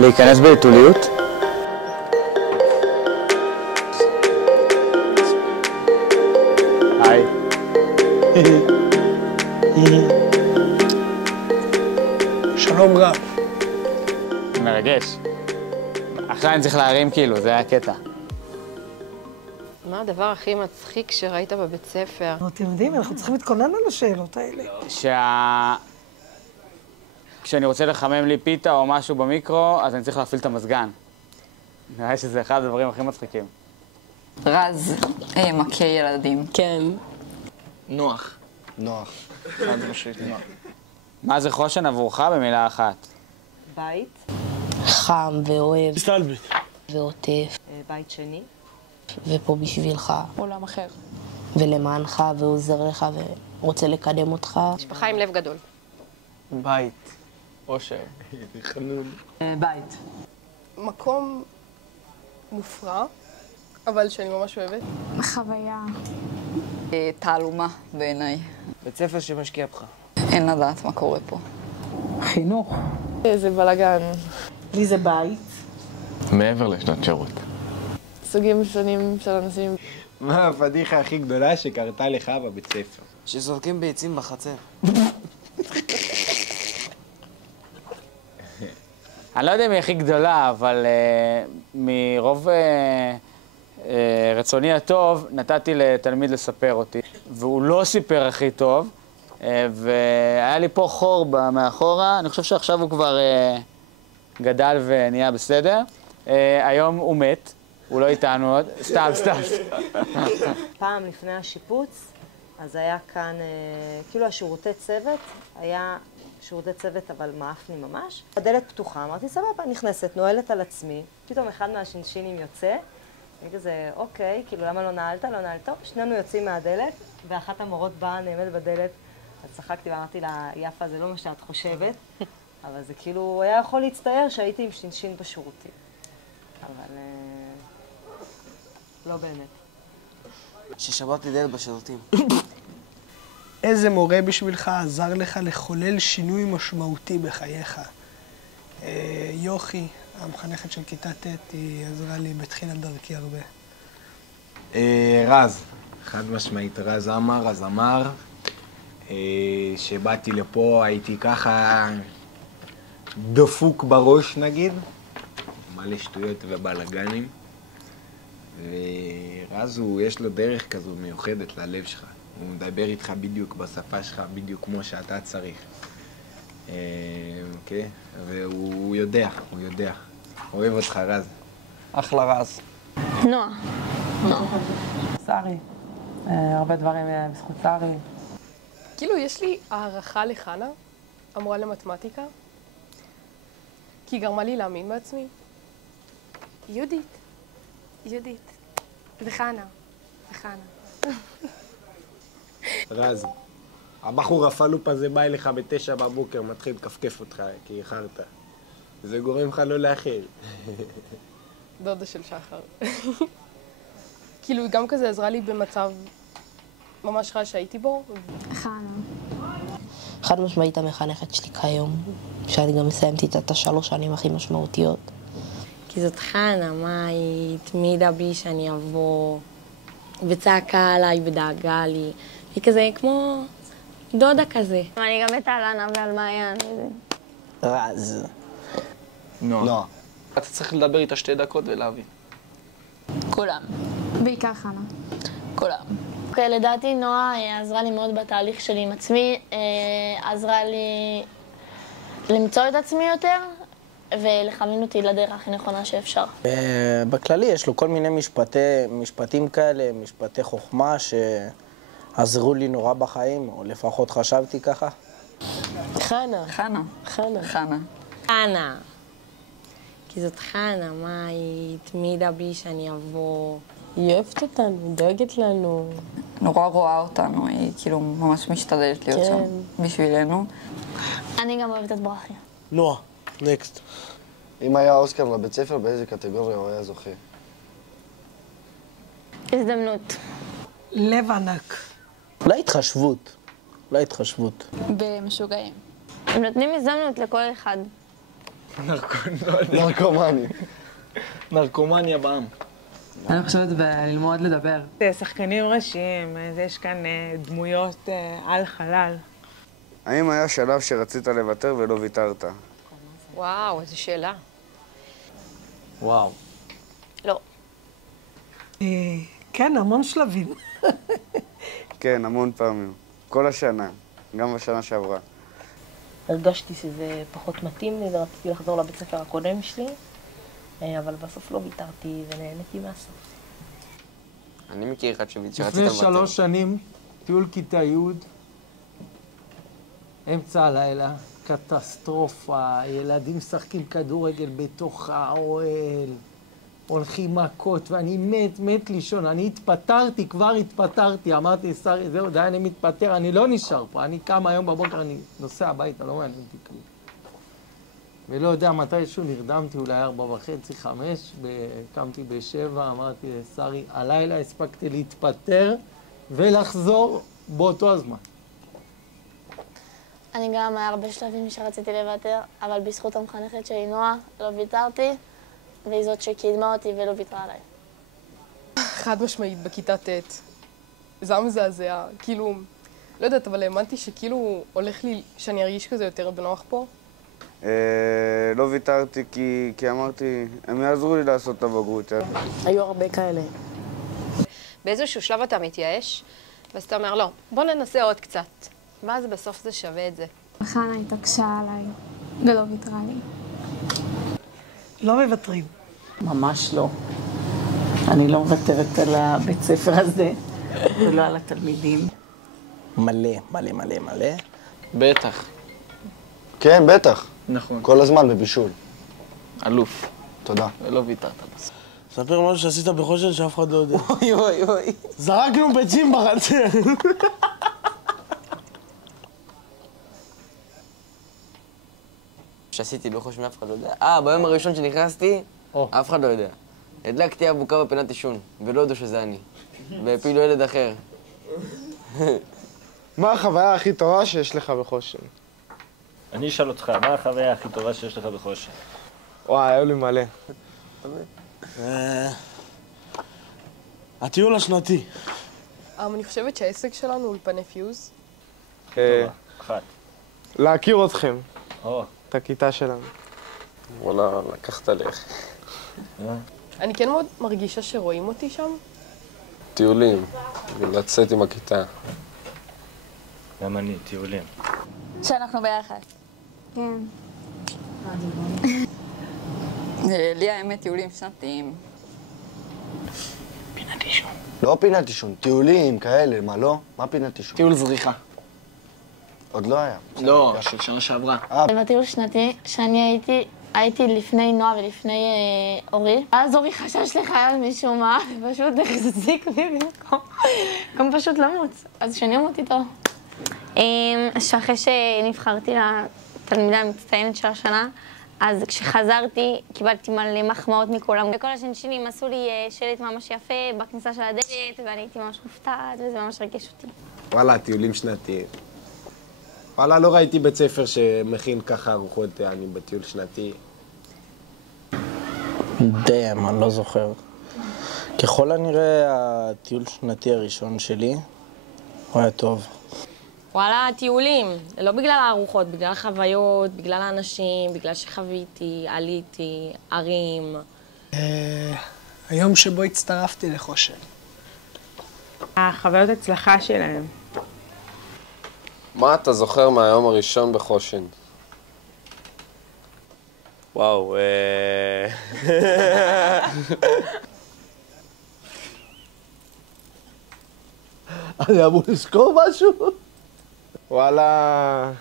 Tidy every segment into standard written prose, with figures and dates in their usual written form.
להיכנס בהתוליות? היי. שלום רב. מרגש. עכשיו אני צריך להרים כאילו, זה היה הקטע. מה הדבר הכי מצחיק שראית בבית ספר? אתם יודעים, אנחנו צריכים להתכונן על השאלות האלה. כשאני רוצה לחמם לי פיתה או משהו במיקרו, אז אני צריך להפעיל את המזגן. נראה שזה אחד הדברים הכי מצחיקים. רז, מכה ילדים. כן. נוח. נוח. חד משמעית נוח. מה זה חושן עבורך במילה אחת? בית. חם ואוהב. הסתלבט. ועוטף. בית שני. ופה בשבילך. עולם אחר. ולמענך ועוזר לך ורוצה לקדם אותך. משפחה עם לב גדול. בית. אושר. חנון. בית. מקום מופרע, אבל שאני ממש אוהבת. חוויה. תעלומה בעיניי. בית ספר שמשקיע בך. אין לדעת מה קורה פה. חינוך. איזה בלגן. לי זה בית. מעבר לשנות שירות. סוגים שונים של אנשים. מה הפדיחה הכי גדולה שקרתה לך בבית ספר? שזורקים ביצים בחצר. אני לא יודע אם היא הכי גדולה, אבל מרוב רצוני הטוב נתתי לתלמיד לספר אותי. והוא לא סיפר הכי טוב, והיה לי פה חור מאחורה. אני חושב שעכשיו הוא כבר גדל ונהיה בסדר. היום הוא מת, הוא לא איתנו עוד. סתם. פעם לפני השיפוץ, אז היה כאן, כאילו השירותי צוות, היה שירותי צוות אבל מאפני ממש. הדלת פתוחה, אמרתי סבבה, נכנסת, נועלת על עצמי, פתאום אחד מהשינשינים יוצא, אני כזה, אוקיי, כאילו למה לא נעלת? לא נעלת, טוב, שנינו יוצאים מהדלת, ואחת המורות באה, נעמדת בדלת, אז צחקתי ואמרתי לה, יפה, זה לא מה שאת חושבת, אבל זה כאילו, היה יכול להצטער שהייתי עם שינשין בשירותים. אבל לא באמת. ששברתי דלת בשירותים. איזה מורה בשבילך עזר לך לחולל שינוי משמעותי בחייך? יוכי, המחנכת של כיתה ט', היא עזרה לי בתחילת דרכי הרבה. רז, חד משמעית, רז אמר, שבאתי לפה הייתי ככה דפוק בראש נגיד, מלא שטויות ובלגנים, ורז יש לו דרך כזו מיוחדת ללב שלך. הוא מדבר איתך בדיוק בשפה שלך, בדיוק כמו שאתה צריך. אוקיי? והוא יודע. אוהב אותך, רז. אחלה רז. נועה. שרי. הרבה דברים בזכות שרי. כאילו, יש לי הערכה לחנה, המורה למתמטיקה, כי היא גרמה לי להאמין בעצמי. יהודית. וחנה. רז, הבחור הפלופ הזה בא אליך ב9 בבוקר, מתחיל לקפקף אותך כי איחרת. זה גורם לך לא לאחר. דודה של שחר. כאילו, גם כזה עזרה לי במצב ממש רע שהייתי בו. חנה. חד משמעית המחנכת שלי כיום, שאני גם מסיימתי את 3 שנים הכי משמעותיות. כי זאת חנה, מה, היא תמידה בי שאני אבוא, וצעקה עליי ודאגה לי. היא כזה כמו דודה כזה. אני גם מתה על ענה ועל מעיין. רז. נועה. אתה צריך לדבר איתה 2 דקות ולהבין. כולם. בעיקר חנה. כולם. אוקיי, לדעתי נועה עזרה לי מאוד בתהליך שלי עם עצמי, עזרה לי למצוא את עצמי יותר ולכוון אותי לדרך הכי נכונה שאפשר. בכללי יש לו כל מיני משפטים כאלה, משפטי חוכמה שעזרו לי נורא בחיים, או לפחות חשבתי ככה. חנה. כי זאת חנה, מה, היא תמידה בי שאני אבוא. היא אוהבת אותנו, דואגת לנו. נורא רואה אותנו, היא כאילו ממש משתדלת להיות שם בשבילנו. אני גם אוהבת את ברכיה. נועה, נקסט. אם היה אוסקר לבית ספר, באיזה קטגוריה הוא היה זוכה? הזדמנות. לב ענק. אולי התחשבות. במשוגעים. הם נותנים הזדמנות לכל אחד. נרקומני. נרקומניה בעם. אני חושבת בללמוד לדבר. שחקנים ראשיים, יש כאן דמויות על חלל. האם היה שלב שרצית לוותר ולא ויתרת? וואו, איזו שאלה. וואו. לא. כן, המון שלבים. כן, המון פעמים. כל השנה, גם בשנה שעברה. הרגשתי שזה פחות מתאים לי ורציתי לחזור לבית ספר הקודם שלי, אבל בסוף לא ויתרתי ונהניתי מהסוף. אני מכיר אחד שרצית לוותר. לפני 3 שנים, טיול כיתה י', אמצע הלילה, קטסטרופה, ילדים משחקים כדורגל בתוך האוהל, הולכים מכות, ואני מת לישון. אני התפטרתי, כבר התפטרתי, אמרתי, שרי, זהו, די, אני מתפטר, אני לא נשאר פה. אני קם היום בבוקר, אני נוסע הביתה, לא מעניין אותי כלום. ולא יודע, מתישהו נרדמתי, אולי 4:30, 5, קמתי ב7, אמרתי, שרי, הלילה הספקתי להתפטר ולחזור באותו הזמן. אני גם היה הרבה שלבים שרציתי לוותר, אבל בזכות המחנכת שלי, נועה, לא ויתרתי, והיא זאת שקידמה אותי ולא ויתרה עליי. חד משמעית, בכיתה ט'. זה היה מזעזע, כאילו, לא יודעת, אבל האמנתי שכאילו הולך לי, שאני ארגיש כזה יותר בנוח פה. לא ויתרתי כי אמרתי, הם יעזרו לי לעשות את הבגרות. היו הרבה כאלה. באיזשהו שלב אתה מתייאש, ואז אתה אומר, לא, בוא ננסה עוד קצת. ואז בסוף זה שווה את זה. חנה התעקשה עליי, ולא ויתרה לי. לא מוותרים. ממש לא. אני לא מוותרת על הבית ספר הזה, ולא על התלמידים. מלא, מלא, מלא, מלא. בטח. כן, בטח. נכון. כל הזמן בבישול. אלוף. תודה. ולא ויתרת בסוף. ספר משהו שעשית בחושן שאף אחד לא יודע. אוי אוי אוי. זרקנו ביצים בחצר. שעשיתי בחושן אף אחד לא יודע. ביום הראשון שנכנסתי, אף אחד לא יודע. הדלקתי אבוקה בפינת עישון, ולא ידעו שזה אני. והפילו ילד אחר. מה החוויה הכי טובה שיש לך בחושן? אני אשאל אותך, מה החוויה הכי טובה שיש לך בחושן? וואי, היו לי מלא. הטיול השנתי. אני חושבת שהעסק שלנו הוא אולפני פיוז. אחת. להכיר אתכם. או. את הכיתה שלנו. וואלה, לקחת לך. אני כן מאוד מרגישה שרואים אותי שם. טיולים, לצאת עם הכיתה. גם אני, טיולים. שאנחנו ביחד. כן. לי האמת טיולים שנתיים. פינת עישון. לא פינת עישון, טיולים כאלה, מה לא? מה פינת עישון? טיול זריחה. עוד לא היה. לא, של שנה שעברה. בטיול שנתי, שאני הייתי לפני נועה ולפני אורי. אז אורי חשש לחייל משום מה, ופשוט החזיק בי במקום פשוט למות. אז שאני אמות איתו. שאחרי שנבחרתי לתלמידה המצטיינת של השנה, אז כשחזרתי קיבלתי מלא מחמאות מכולם. וכל השינשינים עשו לי שלט ממש יפה בכניסה של הדלת, ואני הייתי ממש מופתעת, וזה ממש רגש אותי. וואלה, טיולים שנתיים. וואלה, לא ראיתי בית ספר שמכין ככה ארוחות אני בטיול שנתי. דאם, אני לא זוכר. ככל הנראה, הטיול שנתי הראשון שלי הוא היה טוב. וואלה, טיולים. לא בגלל הארוחות, בגלל החוויות, בגלל האנשים, בגלל שחוויתי, עליתי, ערים. היום שבו הצטרפתי לחושן. החוויות הצלחה שלהם. מה אתה זוכר מהיום הראשון בחושן? וואו, אני אמור לזכור משהו? וואלה...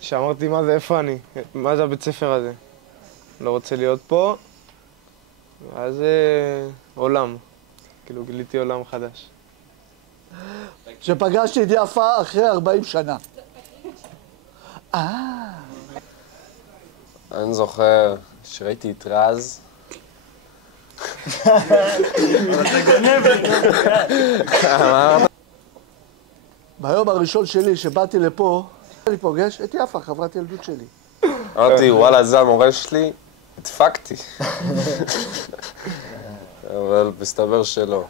שאמרתי מה זה, איפה אני? מה זה הבית ספר הזה? לא רוצה להיות פה. ואז עולם. כאילו גיליתי עולם חדש. שפגשתי את יפה אחרי 40 שנה. אני זוכר שראיתי את רז. אבל אתה גנב לי. ביום הראשון שלי שבאתי לפה, אני פוגש את יפה, חברת ילדות שלי. אמרתי, וואלה, זה המורה שלי, הדפקתי. אבל מסתבר שלא.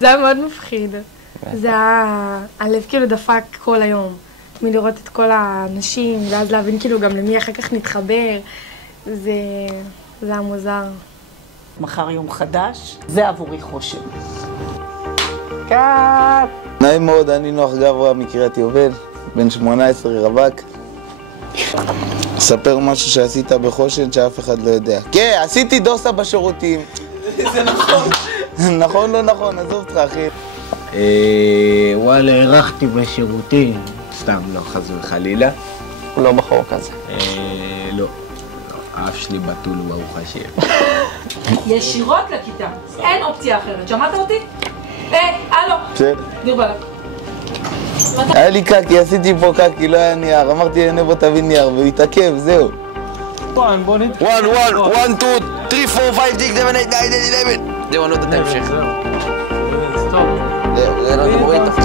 זה היה מאוד מפחיד. זה היה... הלב כאילו דפק כל היום. מלראות את כל האנשים, ואז להבין כאילו גם למי אחר כך נתחבר. זה היה מוזר. מחר יום חדש, זה עבורי חושן. קאט! נעים מאוד, אני נוח גברה מקריית יובל, בן 18 רווק. אספר משהו שעשית בחושן שאף אחד לא יודע. כן, עשיתי דוסה בשירותים. זה נכון. נכון, לא נכון, עזוב אותך, אחי. וואלה, הרחתי בשירותים. סתם, לא, חס וחלילה. הוא לא בחור כזה. לא. האף שלי בתול, ברוך השם. ישירות לכיתה, אין אופציה אחרת. שמעת אותי? הלו. בסדר. דיר בלק. היה לי קקי, עשיתי פה קקי, לא היה נייר. אמרתי לנבו תביא נייר, והוא התעכב, זהו. בוא נתחיל. 1, 2, 3, 4, 5, 6, 7, 8, 9, 10, 11. זהו, אני לא יודע את ההמשך. סטופ. זהו, זה לא, זה מוריד את